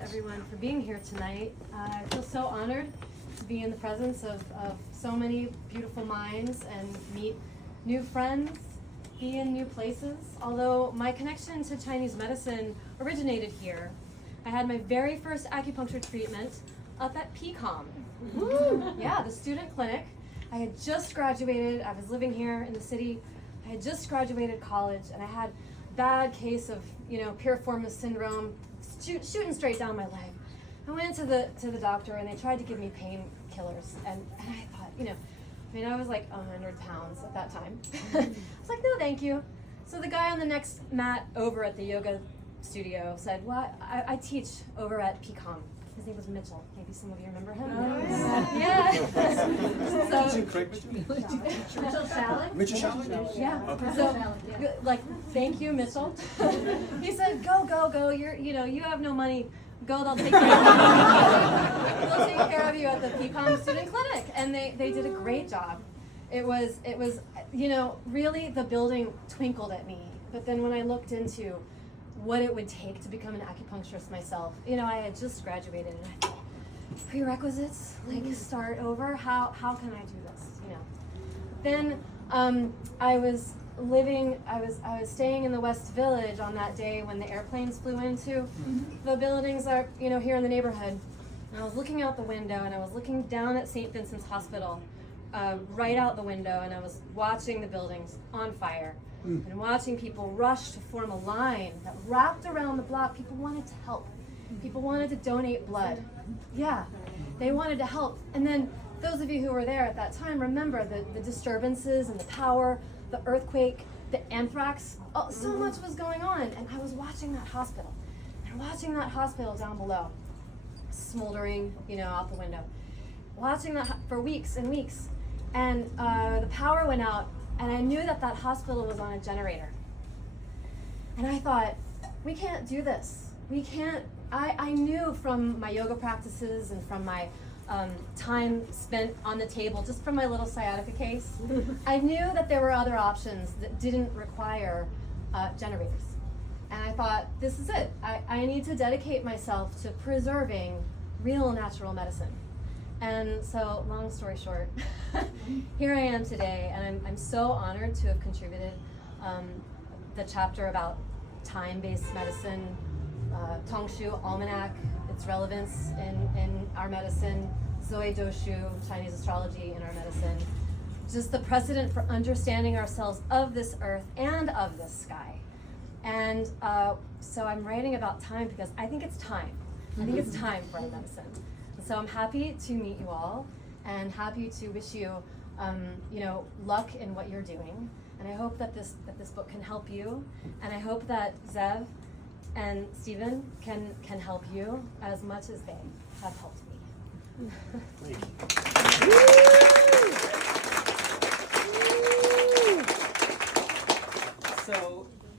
everyone, for being here tonight. I feel so honored to be in the presence of so many beautiful minds and meet new friends, be in new places. Although my connection to Chinese medicine originated here. I had my very first acupuncture treatment up at PCOM. Yeah, the student clinic. I had just graduated. I was living here in the city. I had just graduated college, and I had a bad case of, piriformis syndrome, shooting straight down my leg. I went to the doctor, and they tried to give me painkillers, and I thought, I was like 100 pounds at that time. I was like, no, thank you. So the guy on the next mat over at the yoga studio said, well, I teach over at PCOM. His name was Mitchell. Maybe some of you remember him. Oh, yeah. So, Mitchell Shallon? Mitchell Shallon? yeah. Okay. So, thank you, Mitchell. He said, go. You have no money. Go, they'll take care of you. They'll take care of you at the PCOM student clinic. And they did a great job. It was, really the building twinkled at me. But then when I looked into what it would take to become an acupuncturist myself, I had just graduated, and I thought, prerequisites, start over, how can I do this, Then I was staying in the West Village on that day when the airplanes flew into the buildings are, here in the neighborhood. And I was looking out the window, and I was looking down at St. Vincent's Hospital, right out the window, and I was watching the buildings on fire. And watching people rush to form a line that wrapped around the block. People wanted to help. People wanted to donate blood. Yeah, they wanted to help. And then those of you who were there at that time remember the disturbances and the power, the earthquake, the anthrax. Oh, so much was going on. And I was watching that hospital. And watching that hospital down below, smoldering, out the window. Watching that for weeks and weeks. And the power went out. And I knew that hospital was on a generator. And I thought, we can't do this. We can't, I knew from my yoga practices and from my time spent on the table, just from my little sciatica case, I knew that there were other options that didn't require generators. And I thought, this is it. I need to dedicate myself to preserving real natural medicine. And so, long story short, here I am today, and I'm so honored to have contributed the chapter about time-based medicine, Tongshu Almanac, its relevance in our medicine, Zoe Doshu, Chinese astrology in our medicine, just the precedent for understanding ourselves of this earth and of this sky. And so I'm writing about time because I think it's time. I think it's time for our medicine. So I'm happy to meet you all, and happy to wish you, luck in what you're doing. And I hope that this book can help you, and I hope that Z'ev and Stephen can help you as much as they have helped me. Thank you.